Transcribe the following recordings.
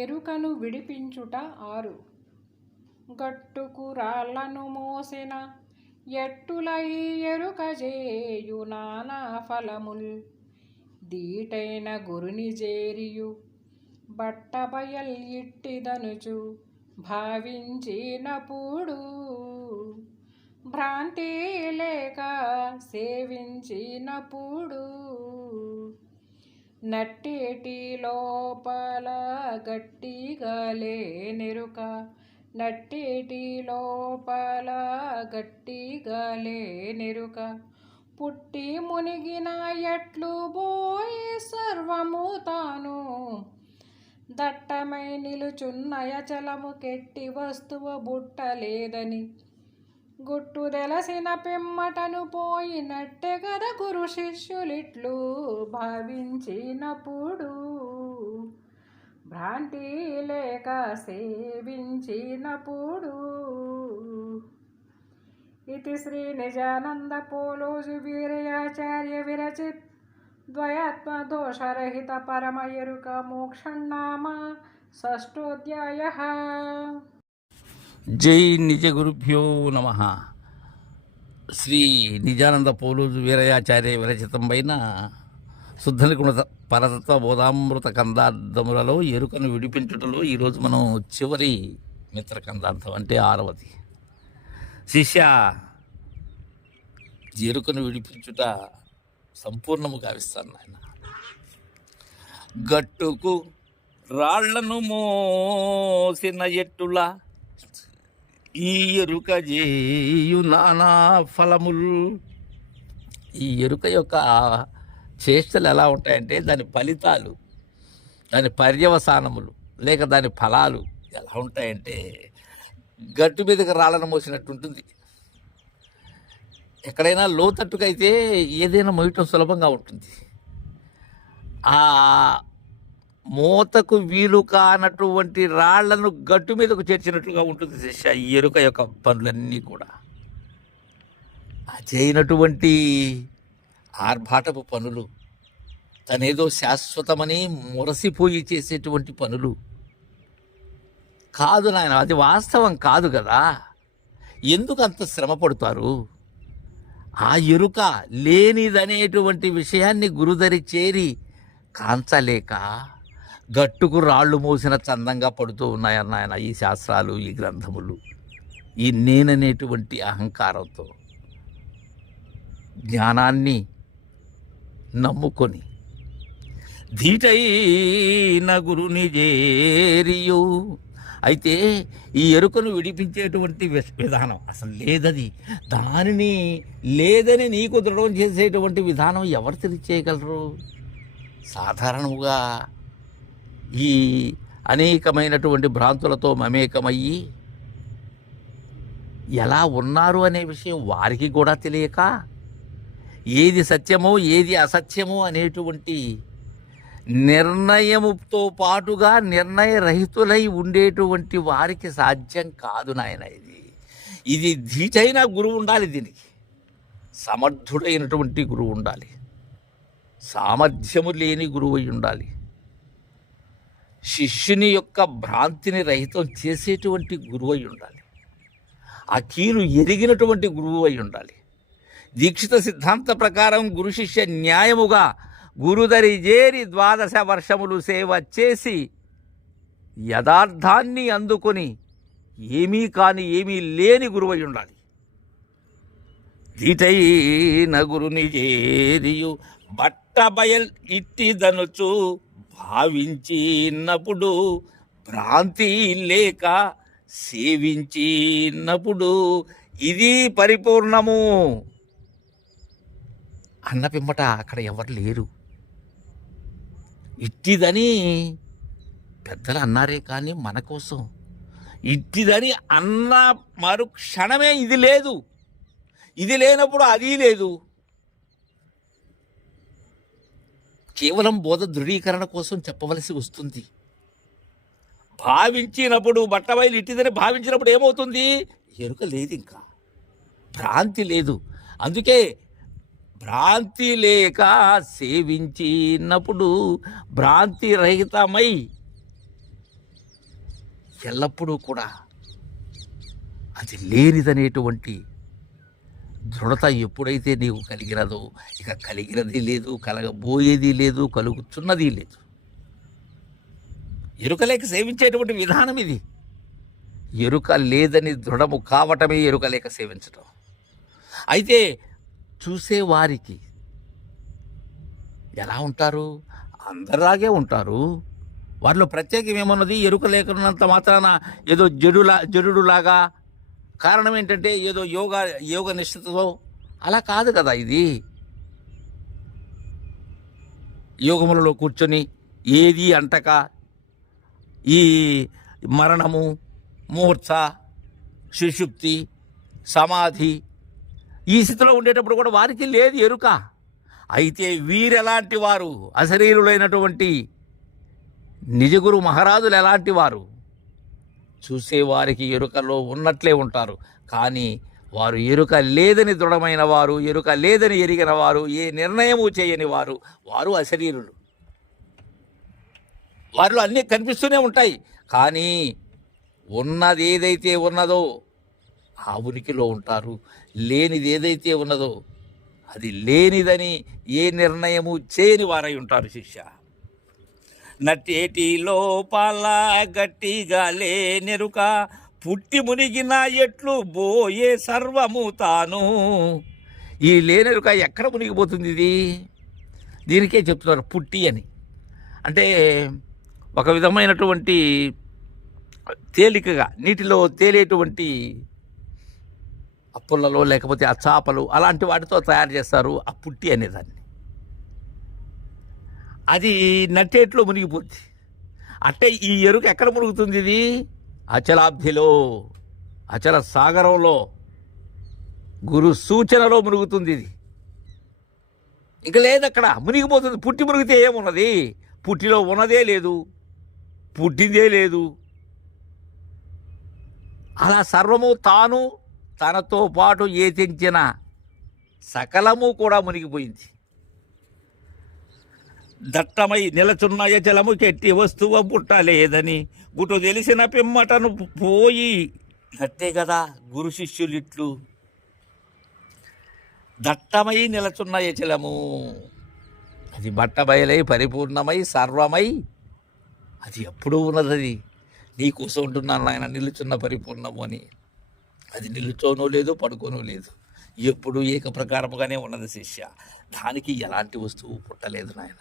ఎరుకను విడిపించుట 6 గట్టుకు రాళ్లను మోసిన ఎట్టుల ఈ ఎరుక జేయు నానా ఫలముల్ దీటైన గురుని జేరియు బట్టబయల్ ఇట్టిదనుచు భావించినప్పుడు భ్రాంతి లేక సేవించినప్పుడు నట్టేటి లోపల గట్టిగా లేనెరుక నట్టేటి లోపల గట్టిగా లేనెరుక పుట్టి మునిగిన ఎట్లు పోయి సర్వము తాను దట్టమై నిలుచున్న యచలము కెట్టి వస్తువు బుట్టలేదని గుట్టు తెలసిన పిమ్మటను పోయినట్టే గద గురు శిష్యులిట్లు భావించినప్పుడు భ్రాంతి లేక సేవించినప్పుడు. ఇది శ్రీ నిజానంద పోలోజు వీరయాచార్య విరచిత్ ద్వయాత్మ దోషరహిత పరమ ఎరుక మోక్షన్నామ షష్ఠోధ్యాయః. జై నిజ గురుభ్యో నమ. శ్రీ నిజానంద పోలోజు వీరయాచార్య విరచితమైన శుద్ధనిగుణ పరతత్వ బోధామృత కందార్థములలో ఎరుకను విడిపించుటలో ఈరోజు మనం చివరి మిత్ర కందార్థం అంటే 6వది. శిష్య, ఎరుకను విడిపించుట సంపూర్ణము గావిస్తాను నాయన. గట్టుకు రాళ్లను మోసిన ఎట్టులా ఈ ఎరుక జేయు నానా ఫలములు. ఈ ఎరుక యొక్క చేష్టలు ఎలా ఉంటాయంటే దాని ఫలితాలు, దాని పర్యవసానములు లేక దాని ఫలాలు ఎలా ఉంటాయంటే గట్టు మీదకి రాళ్ళను మోసినట్టు ఉంటుంది. ఎక్కడైనా లోతట్టుకైతే ఏదైనా మోయటం సులభంగా ఉంటుంది. ఆ మోతకు వీలు కానటువంటి రాళ్లను గట్టు మీదకు చేర్చినట్టుగా ఉంటుంది శిష్య ఈ ఎరుక యొక్క పనులన్నీ కూడా. చేయనటువంటి ఆర్భాటపు పనులు, తనేదో శాశ్వతమని మురసిపోయి చేసేటువంటి పనులు కాదు నాయన, అది వాస్తవం కాదు కదా. ఎందుకు అంత శ్రమ పడతారు? ఆ ఎరుక లేనిదనేటువంటి విషయాన్ని గురుదరి చేరి కాంచలేక గట్టుకు రాళ్ళు మోసిన చందంగా పడుతూ ఉన్నాయన్నాయన ఈ శాస్త్రాలు, ఈ గ్రంథములు. ఈ నేననేటువంటి అహంకారంతో జ్ఞానాన్ని నమ్ముకొని ధీటైన గురుని జేరియు. అయితే ఈ ఎరుకను విడిపించేటువంటి విధానం అసలు లేదది. దానిని లేదని నీకు దృఢం చేసేటువంటి విధానం ఎవరు తెలియచేయగలరు? సాధారణముగా ఈ అనేకమైనటువంటి భ్రాంతులతో మమేకమయ్యి ఎలా ఉన్నారు అనే విషయం వారికి కూడా తెలియక ఏది సత్యమో ఏది అసత్యమో అనేటువంటి నిర్ణయముతో పాటుగా నిర్ణయరహితులై ఉండేటువంటి వారికి సాధ్యం కాదు నాయన. ఇది ధీటైన గురువు ఉండాలి, దీనికి సమర్థుడైనటువంటి గురువు ఉండాలి, సామర్థ్యము లేని గురువు అయి ఉండాలి, శిష్యుని యొక్క భ్రాంతిని రహితం చేసేటువంటి గురువు అయి ఉండాలి, ఆ కీలు ఎరిగినటువంటి గురువు అయి ఉండాలి. దీక్షిత సిద్ధాంత ప్రకారం గురు శిష్య న్యాయముగా గురుదరి జేరి 12 వర్షములు సేవ చేసి యథార్థాన్ని అందుకొని ఏమీ కాని ఏమీ లేని గురువై ఉండాలి. ధీటైన గురుని చేరియు బట్టబయల్ ఇట్టిదనుచు భావించినప్పుడు భ్రాంతి లేక సేవించినప్పుడు ఇది పరిపూర్ణము అన్న పిమ్మట అక్కడ ఎవరు లేరు. ఇట్టిదని పెద్దలు అన్నారే కానీ మన కోసం ఇట్టిదని అన్న మరుక్షణమే ఇది లేదు, ఇది లేనప్పుడు అది లేదు. కేవలం బోధ దృఢీకరణ కోసం చెప్పవలసి వస్తుంది. భావించినప్పుడు బట్టబయలు ఇట్టిదని భావించినప్పుడు ఏమవుతుంది? ఎరుక లేదు, ఇంకా భ్రాంతి లేదు. అందుకే భ్రాంతి లేక సేవించినప్పుడు భ్రాంతి రహితమై ఎల్లప్పుడూ కూడా అది లేనిదనేటువంటి దృఢత ఎప్పుడైతే నీకు కలిగినదో ఇక కలిగినది లేదు, కలగబోయేది లేదు, కలుగుతున్నది లేదు. ఎరుక లేక సేవించేటువంటి విధానం ఇది. ఎరుక లేదని దృఢము కావటమే ఎరుక లేక సేవించటం. అయితే చూసేవారికి ఎలా ఉంటారు? అందరిలాగే ఉంటారు. వారిలో ప్రత్యేకం ఏమన్నది? ఎరుక లేకున్నంత మాత్రాన ఏదో జడులాగా, కారణం ఏంటంటే ఏదో యోగ నిష్ఠతో అలా కాదు కదా. ఇది యోగములలో కూర్చొని ఏది అంటక ఈ మరణము, మూర్ఛ, సుషుప్తి, సమాధి ఈ స్థితిలో ఉండేటప్పుడు కూడా వారికి లేదు ఎరుక. అయితే వీరెలాంటి వారు? అశరీరులైనటువంటి నిజగురు మహారాజులు ఎలాంటి వారు? చూసేవారికి ఎరుకలో ఉన్నట్లే ఉంటారు, కానీ వారు ఎరుక లేదని దృఢమైన వారు, ఎరుక లేదని ఎరిగిన వారు, ఏ నిర్ణయము చేయని వారు, వారు అశరీరులు. వారిలో అన్నీ కనిపిస్తూనే ఉంటాయి, కానీ ఉన్నది ఏదైతే ఉన్నదో ఆ ఉనికిలో ఉంటారు. లేనిది ఏదైతే ఉన్నదో అది లేనిదని ఏ నిర్ణయము చేయని వారై ఉంటారు. శిష్య, నట్టేటి లోపల గట్టిగా లేనెరుక, పుట్టి మునిగిన ఎట్లు బోయే సర్వము తాను. ఈ లేనెరుక ఎక్కడ మునిగిపోతుంది? ఇది దీనికే చెప్తున్నారు పుట్టి అని. అంటే ఒక విధమైనటువంటి తేలికగా నీటిలో తేలేటువంటి పుల్లలో లేకపోతే ఆ చేపలు అలాంటి వాటితో తయారు చేస్తారు ఆ పుట్టి అనేదాన్ని. అది నట్టేట్లో మునిగిపోద్ది. అంటే ఈ ఎరుక ఎక్కడ మునుగుతుంది? ఇది అచలాబ్ధిలో, అచల సాగరంలో, గురు సూచనలో మునుగుతుంది. ఇది ఇంకా లేదు, అక్కడ మునిగిపోతుంది. పుట్టి మునిగితే ఏమున్నది? పుట్టిలో ఉన్నదే లేదు, పుట్టిందే లేదు. అలా సర్వము తాను, తనతో పాటు ఏ తెంచిన సకలము కూడా మునిగిపోయింది. దట్టమై నిలచున్న యచలము కెట్టి వస్తువు పుట్టలేదని గుటు తెలిసిన పిమ్మటను పోయి. నట్టే కదా గురు శిష్యులిట్లు. దట్టమై నిలచున్న యచలము అది బట్టబయలై పరిపూర్ణమై సర్వమై అది ఎప్పుడూ ఉన్నది. నీకోసం ఉంటున్నాను నాయన నిలుచున్న పరిపూర్ణము అని. అది నిలుచోనూ లేదు, పడుకోనూ లేదు, ఎప్పుడు ఏక ప్రకారముగానే ఉన్నది శిష్య. దానికి ఎలాంటి వస్తువు పుట్టలేదు నాయన.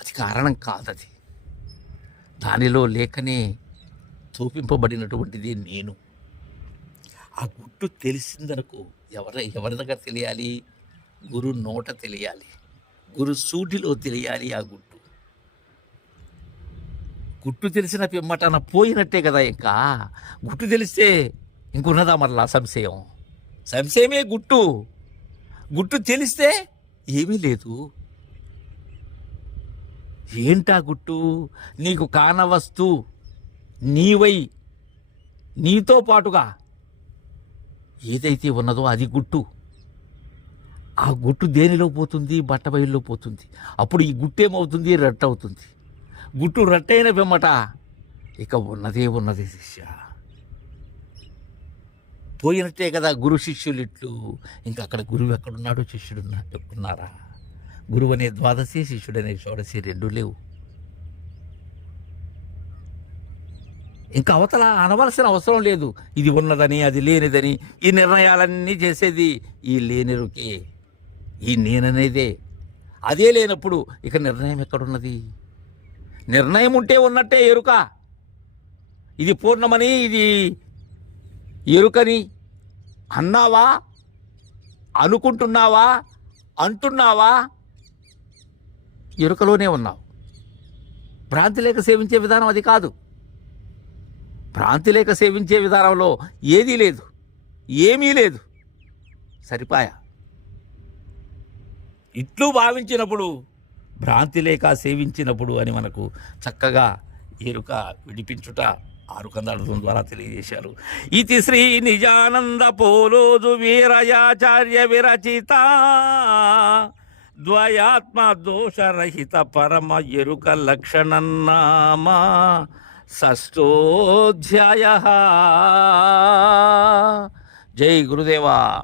అది కారణం కాదది. దానిలో లేకనే చూపింపబడినటువంటిది నేను. ఆ గుట్టు తెలిసిందనుకో ఎవరి దగ్గర తెలియాలి? గురు నోట తెలియాలి, గురు సూటిలో తెలియాలి. ఆ గుట్టు తెలిసిన పిమ్మటన పోయినట్టే కదా. ఇంకా గుట్టు తెలిస్తే ఇంకున్నదా మరలా సంశయం? సంశయమే గుట్టు. గుట్టు తెలిస్తే ఏమీ లేదు. ఏంటా గుట్టు? నీకు కానవస్తు నీవై నీతో పాటుగా ఏదైతే ఉన్నదో అది గుట్టు. ఆ గుట్టు దేనిలో పోతుంది? బట్టబయల్లో పోతుంది. అప్పుడు ఈ గుట్టు ఏమవుతుంది? రట్టవుతుంది. గుట్టు రట్టైన పిమ్మట ఇక ఉన్నదే ఉన్నది శిష్య. పోయినట్టే కదా గురు శిష్యులు ఇట్లు. ఇంకా అక్కడ గురువు ఎక్కడున్నాడు, శిష్యుడు ఉన్నారా? గురువు అనే ద్వాదశి, శిష్యుడనే షోడశి రెండూ లేవు. ఇంకా అవతల అనవలసిన అవసరం లేదు. ఇది ఉన్నదని అది లేనిదని ఈ నిర్ణయాలన్నీ చేసేది ఈ లేనిరుకే, ఈ నేననేదే. అదే లేనప్పుడు ఇక నిర్ణయం ఎక్కడున్నది? నిర్ణయం ఉంటే ఉన్నట్టే ఎరుక. ఇది పూర్ణమని, ఇది ఎరుకని అన్నావా, అనుకుంటున్నావా, అంటున్నావా, ఎరుకలోనే ఉన్నావు. భ్రాంతి లేక సేవించే విధానం అది కాదు. భ్రాంతి లేక సేవించే విధానంలో ఏదీ లేదు, ఏమీ లేదు, సరిపాయా. ఇట్లు భావించినప్పుడు భ్రాంతి లేక సేవించినప్పుడు అని మనకు చక్కగా ఎరుక విడిపించుట 6 కందార్థం ద్వారా తెలియజేశారు. ఇది శ్రీ నిజానంద పోలోజు వీరయాచార్య విరచిత ద్వయాత్మ దోషరహిత పరమ ఎరుక లక్షణన్నామా షష్ఠోధ్యాయ. జై గురుదేవా.